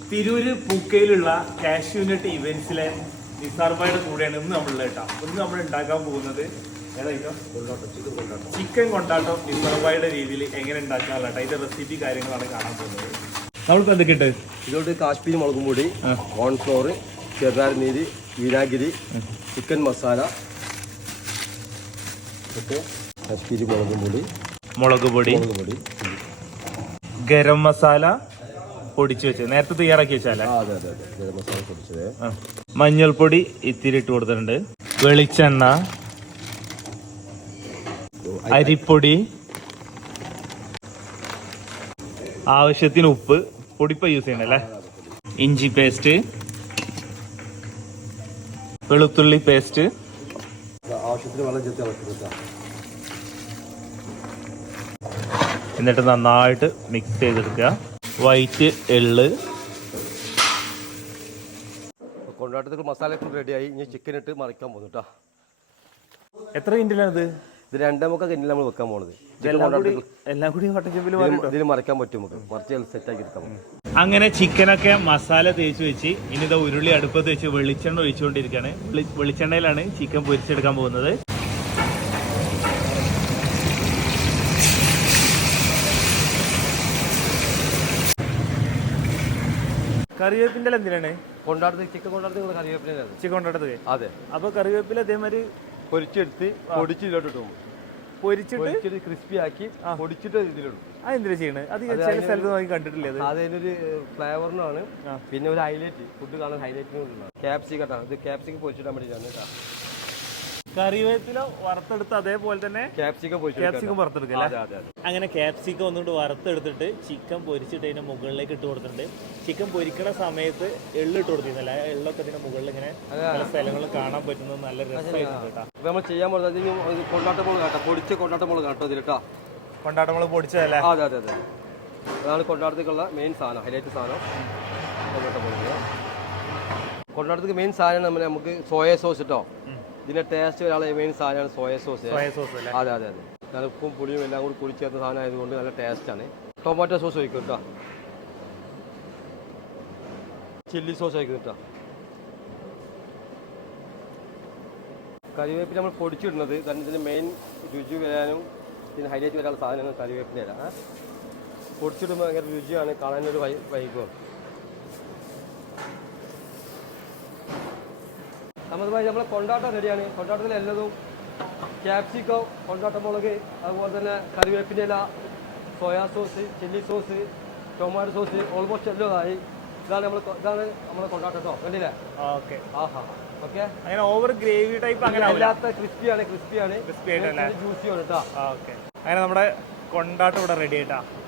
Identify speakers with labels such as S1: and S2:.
S1: Tirur പൂക്കയിലുള്ള cashew nut ഇവന്റ്സിലെ നിസാർബായുടെ കൂടെയാണ് ഇന്ന് നമ്മളുള്ളത് കേട്ടോ. ഇന്ന് നമ്മൾ ഉണ്ടാക്കാൻ പോകുന്നത് ഏതായിട്ടോ ചിക്കൻ കൊണ്ടാട്ടം നിസാർബായുടെ രീതിയിൽ എങ്ങനെ ഉണ്ടാക്കാനുള്ള അതിന്റെ റെസിപ്പി കാര്യങ്ങളാണ് കാണാൻ പോകുന്നത്. നമ്മളിപ്പോൾ എന്തൊക്കെ ഇട്ട്
S2: ഇതോട്ട് കാശ്മീരി മുളകും പൊടി, കോൺഫ്ലോർ, ചെറുനാരനീര്, വിനാഗിരി, ചിക്കൻ മസാല, കാശ്മീരി മുളക് പൊടി,
S1: ഗരം മസാല പൊടിച്ചു വെച്ചത് നേരത്തെ തയ്യാറാക്കി വെച്ചാലേ.
S2: ഗരം മസാല പൊടിച്ചത്,
S1: മഞ്ഞൾപ്പൊടി ഇത്തിരി ഇട്ട് കൊടുത്തിട്ടുണ്ട്, വെളിച്ചെണ്ണ, അരിപ്പൊടി, ആവശ്യത്തിന് ഉപ്പ്, പൊടിപ്പ യൂസ് ചെയ്യണല്ലേ, ഇഞ്ചി പേസ്റ്റ്, വെളുത്തുള്ളി പേസ്റ്റ്,
S2: ആവശ്യത്തിന് വെള്ളം ചേർത്ത് ഇളക്കുക.
S1: എന്നിട്ട് നന്നായിട്ട് മിക്സ് ചെയ്തെടുക്കുക. വൈറ്റ് എള്ള്,
S2: കൊണ്ടാട്ടത്തിൽ മസാല റെഡിയായി. ഇനി ചിക്കൻ ഇട്ട് മറിക്കാൻ പോകുന്നു കേട്ടോ.
S1: എത്ര കിൻഡിലാണിത്?
S2: ഇത് 2.5 കിൻഡിൽ നമ്മൾ വെക്കാൻ പോകുന്നത്.
S1: എല്ലാം കൂടി
S2: ഇതിൽ മറിക്കാൻ പറ്റും, നമുക്ക് മറിച്ച് സെറ്റാക്കി എടുക്കാം.
S1: അങ്ങനെ ചിക്കനൊക്കെ മസാല തേച്ച് വെച്ച് ഇനി ഇതാ ഉരുളി അടുപ്പത്ത് വെച്ച് വെളിച്ചെണ്ണ ഒഴിച്ചുകൊണ്ടിരിക്കുകയാണ്. വെളിച്ചെണ്ണയിലാണ് ചിക്കൻ പൊരിച്ചെടുക്കാൻ പോകുന്നത്. കറിവേപ്പിന്റെ എന്തിനാണ്
S2: കൊണ്ടാട്ടത്തിൽ ചിക്കൻ കൊണ്ടാട്ടത്തിൽ കറിവേപ്പില
S1: ചിക്കൻ കൊണ്ടാട്ടത്?
S2: അതെ.
S1: അപ്പൊ കറിവേപ്പില അതേമാതിരി
S2: പൊരിച്ചെടുത്ത് പൊടിച്ചിട്ട്
S1: പൊരിച്ചിട്ട്
S2: ക്രിസ്പി ആക്കി പൊടിച്ചിട്ട് ഇതിലിടും.
S1: അതെന്തിനാ ചെയ്യണേ? അത് ചില സ്ഥലത്ത് നോക്കി കണ്ടിട്ടില്ലേ?
S2: അതിനൊരു ഫ്ലേവറിനാണ്. പിന്നെ ഒരു ഹൈലൈറ്റ്, ഫുഡ് കാണാൻ ഹൈലൈറ്റിന് ക്യാപ്സിക്കട്ടാണ്. ഇത് ക്യാപ്സിക്കം പൊരിച്ചിടാൻ വേണ്ടിയിട്ടാണ് കേട്ടോ.
S1: കറിവേപ്പില വറുത്തെടുത്ത് അതേപോലെ തന്നെ ക്യാപ്സിക്കം വറുത്തെടുക്കുക. അങ്ങനെ ക്യാപ്സിക്കം ഒന്നുകൊണ്ട് വറുത്തെടുത്തിട്ട് ചിക്കൻ പൊരിച്ചിട്ട് അതിന്റെ മുകളിലേക്ക് ഇട്ട് കൊടുത്തിട്ടുണ്ട്. ചിക്കൻ പൊരിക്കുന്ന സമയത്ത് എള്ള് ഇട്ട് കൊടുത്തിരുന്നില്ല. എള്ളൊക്കെ ഇതിന്റെ മുകളിൽ ഇങ്ങനെ പല സ്ഥലങ്ങളിൽ കാണാൻ പറ്റുന്നത് നല്ല രസമായിട്ടുണ്ട് കേട്ടോ.
S2: നമ്മൾ ചെയ്യാൻ പോകുന്നത് കൊണ്ടാട്ടമുളക് കേട്ടോ, പൊടിച്ച കൊണ്ടാട്ടമുളക് കേട്ടോ ഇതിലിട്ടാ.
S1: കൊണ്ടാട്ടമുളക് പൊടിച്ചതല്ലേ?
S2: അതെ. അതാണ് കൊണ്ടാട്ടത്തിലുള്ള മെയിൻ സാധനം, ഹൈലൈറ്റ് സാധനം കൊണ്ടാട്ടമുളക്. കൊണ്ടാട്ടത്തിൽ മെയിൻ സാധനം നമുക്ക് സോയ സോസ് കേട്ടോ. ഇതിന്റെ ടേസ്റ്റ് ഒരാളെ മെയിൻ സാധനമാണ് സോയ സോസ്. അതെ. നല്ല ഉപ്പും പുളിയും എല്ലാം കൂടി കുടിച്ചേർത്ത സാധനം ആയതുകൊണ്ട് നല്ല ടേസ്റ്റാണ്. ടൊമാറ്റോ സോസ് ഒഴിക്കും കേട്ടോ, ചില്ലി സോസ് ഒഴിക്കും കേട്ടോ. കറിവേപ്പില നമ്മൾ പൊടിച്ചിടുന്നത് ഇതിൻ്റെ മെയിൻ രുചി വരാനും ഇതിന് ഹൈലൈറ്റ് വരാനുള്ള സാധനങ്ങൾ കറിവേപ്പില ഇല പൊടിച്ചിടുമ്പോൾ ഭയങ്കര രുചിയാണ്, കാണാനൊരു വൈകും. നമ്മളെ കൊണ്ടാട്ടം റെഡിയാണ്. കൊണ്ടാട്ടത്തിൽ എല്ലതും ക്യാപ്സിക്കം, കൊണ്ടാട്ടമുളക്, അതുപോലെ തന്നെ കറിവേപ്പിൻ്റെ ഇല, soya sauce, chilli sauce, tomato sauce almost എല്ലതായി. ഇതാണ് നമ്മളെ കൊണ്ടാട്ടോ, കണ്ടില്ലേ? ഓക്കെ.
S1: അങ്ങനെ ഓവർ ഗ്രേവി ടൈപ്പ് അങ്ങനെ
S2: അല്ലാത്ത ക്രിസ്പിയാണ്, ജ്യൂസിയാണ് കേട്ടോ.
S1: അങ്ങനെ നമ്മുടെ കൊണ്ടാട്ടം ഇവിടെ റെഡി ആയിട്ടാ.